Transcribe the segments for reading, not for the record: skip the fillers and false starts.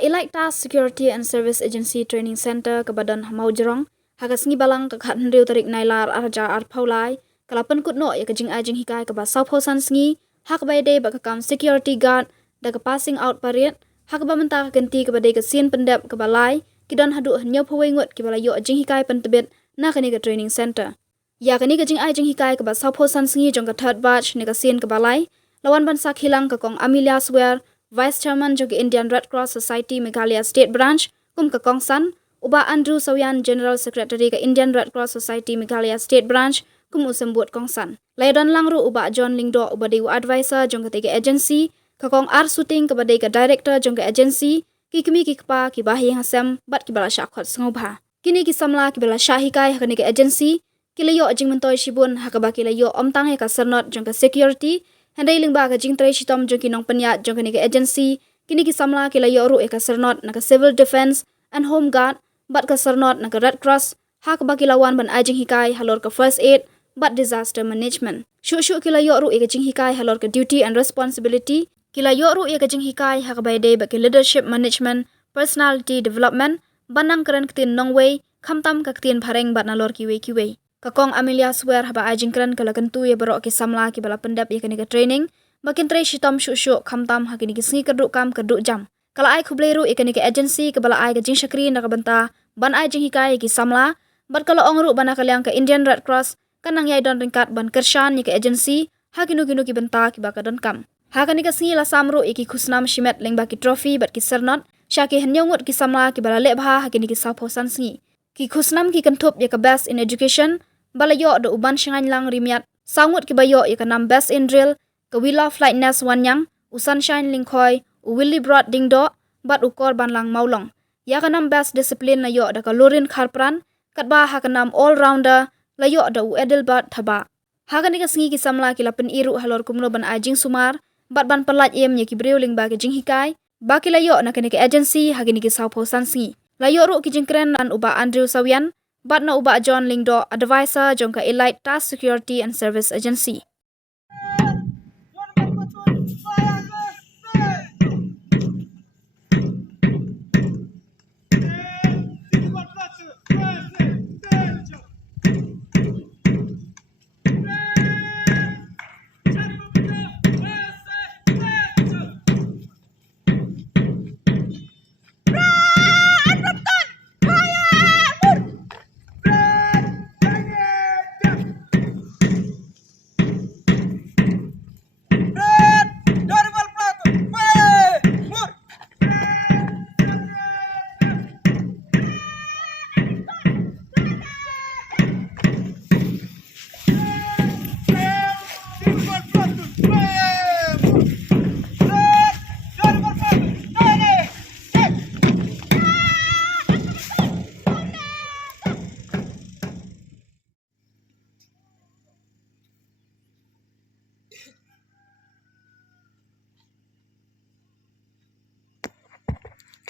Elite Task Security and Service Agency Training Center ke Badan Hamaujerong hagas ngi balang ke khat hendriu tarik nailar arja ar paulai kala penkut no ya kejing ajing hikai ke ba South Hosan sngi hak by day ba kam security guard da ke passing out pariat hak ba mentah genti ke badai ke sien pendap ke balai kidan hadu hnya phawai ngot ke bala yo ajing hikai pentebet na kani ke training center ya kani kejing ajing hikai ke ba South Hosan sngi jong ke third batch ne ke sien ke balai lawan ban sak hilang ke kong Amelia Swear Vice Chairman juga Indian Red Cross Society Meghalaya State Branch, kum ke Kong San, uba Andrew Sawian General Secretary ke Indian Red Cross Society Meghalaya State Branch, kum usembut Kong San. Layadan langru uba John Lingdo uba Dewa Advisor jong ke tiga agency, ke Kong Ar Suting ke badai ke Director jong ke agency, ki kemi ki kepa ki bahi hasem bat ki bala syakhot sengobha. Kini ki samla ki bala syahikai hakani ke agency, ki layo jing mentoy shibun hakaba ki layo omtang ka sernot jong ke security, handai lingba ka jing trai shitom jong kinong penyat jong ke agency kini ki samla ki layo ru ka sernot na ka civil defense and home guard bat ka sernot na ka red cross hak baki lawan ban ajing hikai halor ka first aid bat disaster management shu ki layo ru ka jing hikai halor ka duty and responsibility ki layo ru ka jing hikai hak bai dei baki leadership management personality development banang keren ktin nongwei khamtam ka ktin phareng bat nalor ki wei Kakong Amelia Swear haba ajing keren kala kentu ya berok ki samla ki bala pendap ya kini ke training makin trai shitam syuk khamtam hakini ki sngi keduk kam keduk jam kala ai khubleru ikani ke agency ke bala ai ke jing syakri na ka benta ban ai jing hikai ki samla bat kala ongru bana kalyang ke Indian Red Cross kanang yai don ringkat ban kershan ni ke agency hakinu kinu ki benta ki baka don kam hakani ke sngi la samru iki khusnam shimet leng baki trophy bat ki sernot syaki henyongut ki samla ki bala lebha hakini ki saphosan sngi ki khusnam ki kentup ya ke best in education balayo do uban shangan lang rimiat sangut ki bayo ya kanam best in drill ke wila flightness wanyang u sunshine lingkhoi u willy broad dingdo bat ukor ban lang maulong ya kanam best discipline na yo da ka lorin kharpran katba ha kanam all rounder la yo da u edelbert thaba ha kani ka sngi ki samla ki lapen iru halor kumno ban ajing sumar bat ban pelat em ya ki breuling ba ke jing hikai ba ki la yo na kani ke agency ha kini ki sauposan sngi la yo ru ki jing kren an uba Andrew Sawian bat na uba John Lingdo advisor jong ka Elite Task Security and Service Agency.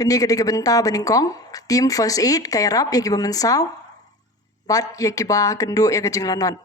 Kini ketika benta beningkong tim first aid kaya rap ya kiba mensau bat ya kiba kendu ya kejing lanot.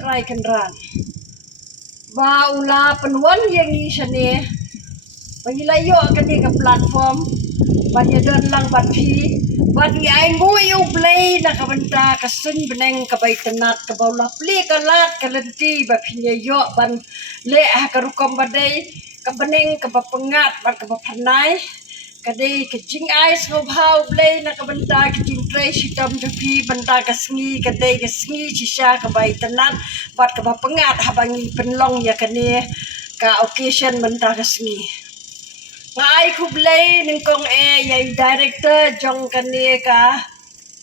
Try kan ran. Ba ula penuan yang isane. Pangilayo kani ka platform. Banyadan lang batpi. Bani ay nguyo play na kabanta kasun beneng kabay tenat kabaula play kalat kalenti bapinya yo ban le karukom badai kabeneng kabapengat ban kabapanai kadai kejing ais ngobhau play na kabanta kejing tray sitam japi banta kasngi kadai kasngi sisa kabay tenat bat kabapengat habangi penlong ya kani ka occasion banta kasngi ngai kublay ningkong yai director jong kani ka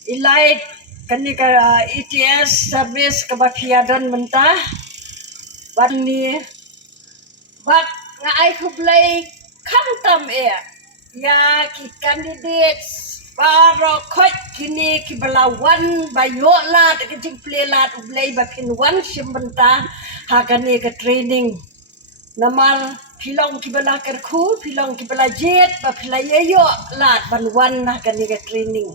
ilait kani ka ETS service ka bakiadan mentah bat ni bat ngai kublay kantam ya ki candidates baro khot kini ki balawan bayola de jing plela ublay bakin wan simbenta ha kani ka training namal pilong kibala kerku, pilong kibala jet, ba pila yeyo lat banwan na kaniga training.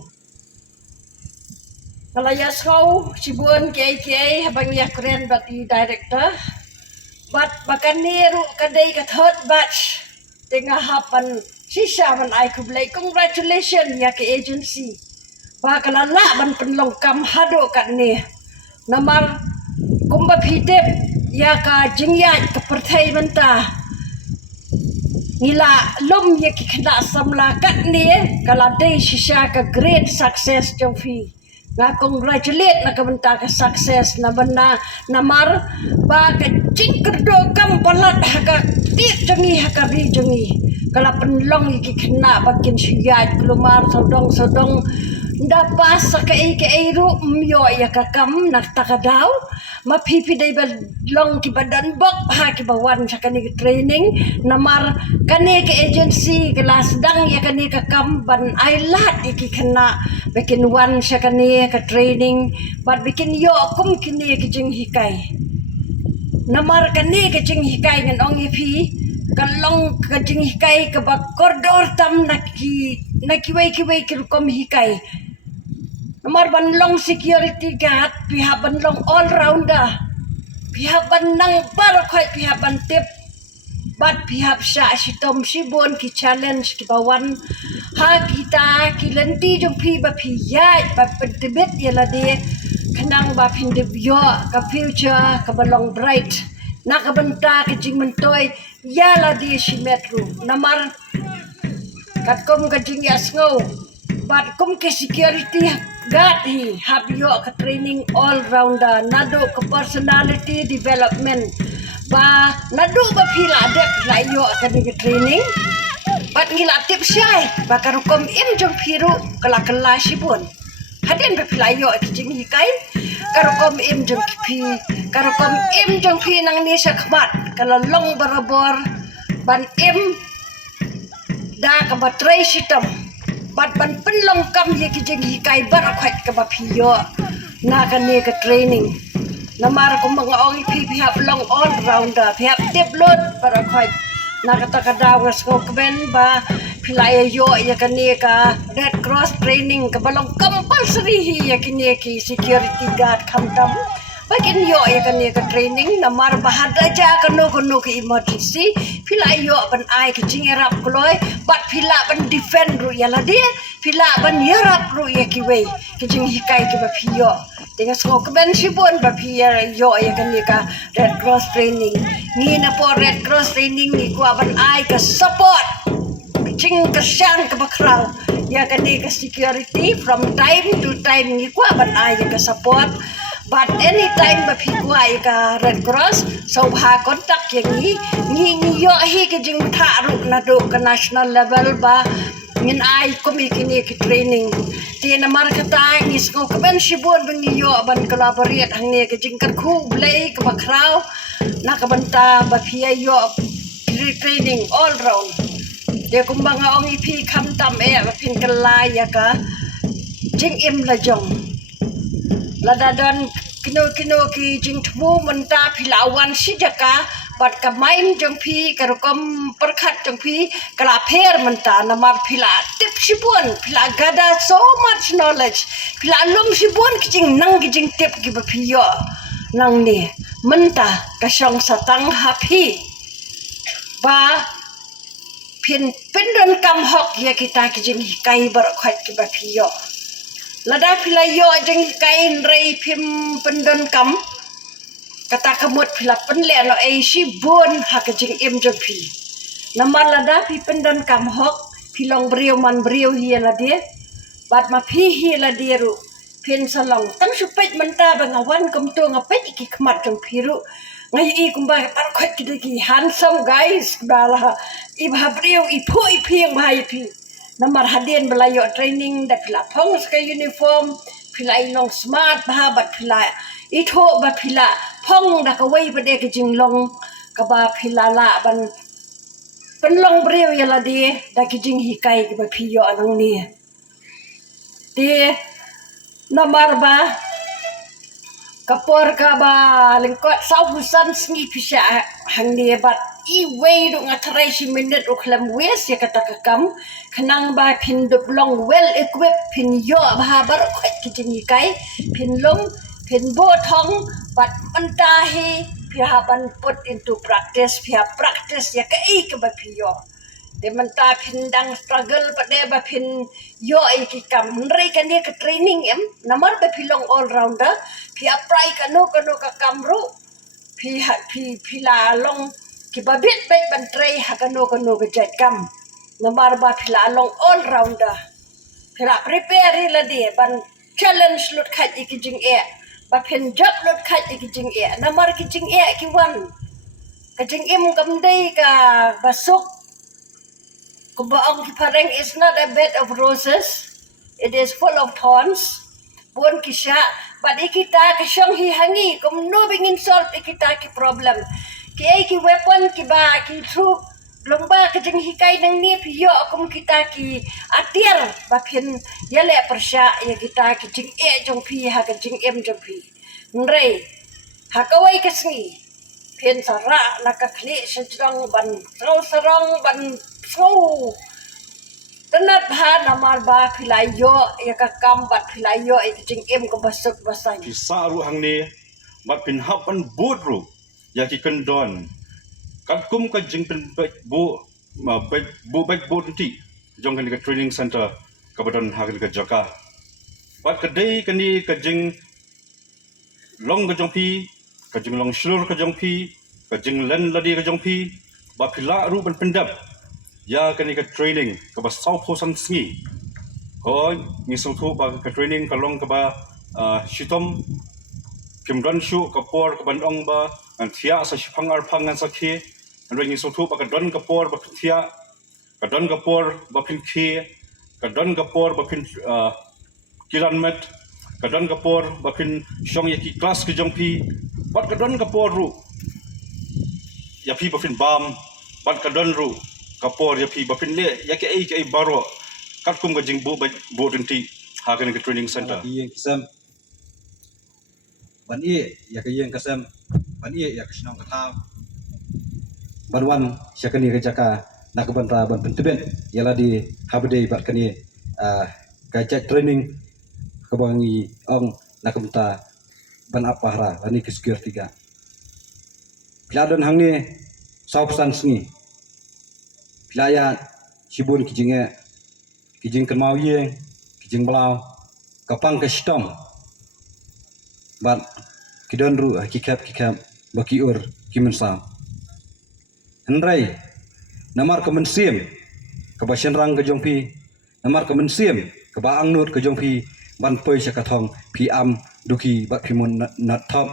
Kalau ya skau sibuan KK habang ya keren bati director, bat bakan niru kadai ka third batch tengah hapan sisa man ai kublai congratulations ya ke agency. Ba kalala ban penlong kam hado kat ni. Namal kumba pidep ya ka jingyat ka pertai mentah. Nila lum ye ki kena samla kat ni kala day sisa ka great success jofi nga congratulate na kabenta ka success na benda namar ba ka jingkerdo kam balat haka ti jangi haka ri jangi kala penlong ye ki kena bakin siyat kelumar sodong dapas sa kai ru myo ya ka kam nak takadaw mapipi day ba long ki badan bok ha ki bawan sa kani training namar kani ke agency kelas dang ya kani ka kam ban ailat iki kena bikin wan sa kani ka training bat bikin yo kum kini ki jing hikai namar kani ke jing hikai ngan ong ipi kalong ka jing hikai ka ba koridor tam naki wai ki kom hikai nomor banlong security guard pihak banlong all rounder pihak banang barokai pihak bantip bat pihak sya sitom sibon ki challenge ki bawan ha kita ki lenti jong pi ba piyat ba pentibet yala de kanang ba pindib yo ka future ka balong bright na ka banta ki jing mentoy yala de simetru namar katkom ka jing yasngo bat kum ke security guard hi have yo ka training all rounder nado ka personality development ba nado ba pila dek la yo ka ni training bat ngila tip syai ba karukom im jong piru kala sibun hadin ba pila yo ki jing hikai karukom im jong pi karukom im jong pi nang ni sakmat kala long barabor ban im da ka batray sitam Bat ban penlong kam ye ki jeng hikai bar akwat ka ba piyo. Na ka ne ka training. Namar ko mga ong pihap long all rounder. Pihap tip load bar akwat. Na ka takadawas ko kben ba pilaya yo ya ka ne ka Red Cross training ka balong compulsory hi ya ki ne ki security guard kamtam. Bakin yo ya kan ka training namar bahada ja kanu ki emergency pila yo ban ai ki jingerap kloi bat pila ban defend ru ya ladi pila ban yarap ru ya ki wei ki jing hikai ki ba piyo dengan sko ben sibon ba piya yo ya kan ka Red Cross training ni na po Red Cross training ni ko ban ai ka support jing kesyang ke bakrau ya kan ka security from time to time ni ko ban ai ka support. But anytime ba pigwai ka Red Cross so ha kontak yang ni yo hi ke jing tharu na do ka national level ba ngin ai komikini ki training ti na markata ni sko ka ben sibon ben yo ban collaborate hang ne ke jing kar khu blai ka bakrau na ka banta ba pia yo training all round de kumbanga ong ipi kham tam e ba pin kalai ya ka jing im la jong ladadon kino ki jing thbu menta philawan si jaka bat ka main jong phi karukom perkhat jong phi kala pher menta namar phila tip sibun phila gada so much knowledge phila lum sibun ki jing nang ki jing tip ki ba phi yo nang ni menta ka song satang happy ba pin pendon kam hok ya kita ki jing kai bar khat ki ba phi yo lada pila yo jeng kain rei pim pendon kam kata kamut pila penle no ai si bon ha ka jeng em jeng pi nama lada pi pendon kam hok pilong brio man brio hi la dia bat ma pi hi la dia ru pin salong tang supet menta bangawan kum tu ngapet ki kmat jeng piru ngai i kumba par khot ki handsome guys bala i brio i pho i piang bhai pi namar hadien belayo training da pila phong ska uniform pila inong smart bahabat pila itho ba pila phong da ka wei bade ke jinglong ka ba pila la ban penlong brio ya la de da ki jing hikai ke ba piyo anang ni de namar ba kapor ka ba lengkot sauhusan sngi pisha hang ni bat i way do nga 30 minute o klam wes ya kata kakam kanang ba pin long well equipped pin yo ba bar khwet ki jingi kai pin long pin bo thong but mantahi pia ban put into practice pia practice ya kai ke ba pio de manta pin dang struggle pa de ba pin yo ai ki kam rei kan dia ke training em namar ba pilong all rounder pia prai kanu ka kamru pi la long ki babit baik bantrai hakano ke jat kam namar ba pila long all rounder pila prepare la dia ban challenge lut khat iki jing e ba pen job lut khat iki jing e namar ki jing e ki wan ka jing im kam dei ka basuk ko ba ang ki pareng is not a bed of roses it is full of thorns bon kisha but ikita ka syang hi hangi kum no bingin solve ikita ki problem ki weapon ki ba ki troop lomba ka jeng hikai nang ni piyo kum kita ki atir ba phin yale persya ya kita ki jing e jong pi ha ka jing em jong pi nrei ha ka wai ka sngi phin sara na ka khli sejong ban sarong ban so tanat ha namar ba philayo ya ka kam bat philayo e jing em ko basuk basai Pisa ru hang ni mat pin hapan boot ru ya ki kendon kat kum ka jing pin bu ti jong kan ka training center ka badan ha ka jaka bat ka dei ka ni ka jing long ka jong pi ka jing long shur ka jong pi ka jing len ladi ka jong pi ba phila ru ban pendap ya ka ni ka training ka ba south hosan sngi ko ni so thu ba ka training ka long ka ba shitom kimran shu kapor ka bandong ba an thia sa shipang arphang an sakhi an ring so thu ba ka don kapor ba thia ka don kapor ba phin khi ka don kapor ba phin kilomet ka don kapor ba phin shong yaki class ki jong pi bat ka don kapor ru ya pi ba phin bam bat ka don ru kapor ya pi ba phin le ya ke ai baro kat kum ka jing bu rinti ha ka ni ka training center Yang kesem ban ya ke yang kesem ban ya ke senang ketau ban wan syakani ke jaka nak banta ban penteben yala di habde bat kani ka training ke bangi ong nak banta ban apa hara ani ke security ga piladon hang ni sau pesan sengi pilaya sibun kijing kermau yeng kijing belau kapang ke stom bat kidon ru kikap bakiur kimensa henrai namar kemensim ke basenrang ke jongpi namar kemensim ke baang nur ke jongpi ban poi syakathong pi am duki bat pimun nat top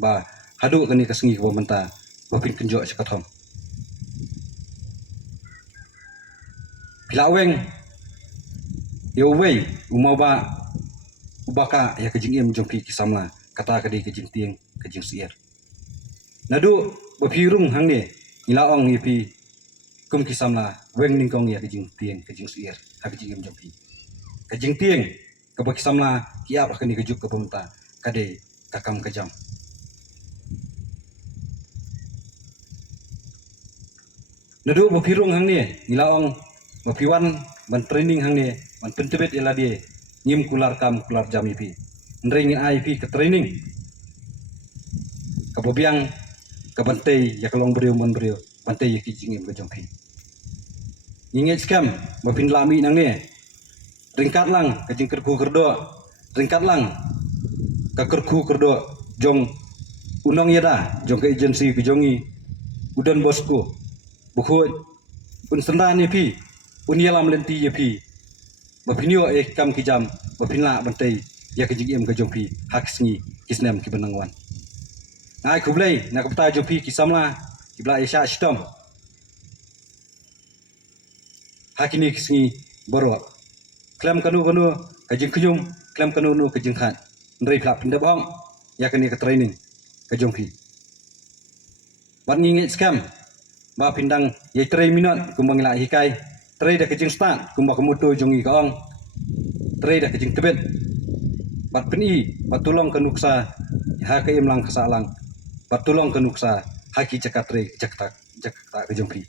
ba hadu kani kesengi ke bamenta bapin kenjo syakathong pilaweng yo wei umawa ubaka ya kejing em jongpi kisamla kata kadi kejing tieng kejing sier nadu bapirung hang ni ilaong yipi kum kisamla weng ningkong ya kejing tieng kejing sier ha kejing em jongpi kejing tieng ke kisamla kiap kani kejuk ke pemta kade kakam kejam nadu bapirung hang ni ilaong bapiwan ban training hang ni ban pentebet ila dia ngim kular jam ipi nring IP ke training ke bobiang ke bantai ya kelong beriu bantai ya kijing im ke jongpi inget scam bapin lami nang ni ringkat lang ke jing kerku kerdo ringkat lang ke kerku kerdo jong unong yada jong ke agensi ke jongi udan bosku bukhut un sendan ipi un yalam lenti ipi bapinio kam kijam bapinla bantai ya kejing em ke jompi hak sengi kisnam ki benangwan ngai kublai nak peta jompi kisamla kibla isya stom hakini kisengi boro klam kanu kejing kunyum klam kanu nu kejing khat ndrei phlap pinda bong ya kani ke training ke jompi ban nginget scam ba pindang ye 3 minut kumbang la hikai 3 dah kejing start kumbang kemutu jongi kaong 3 dah kejing tebet bat peni batulong ke nuksa ha ke imlang kesalang batulong ke nuksa haki cakatre jakta ke jompi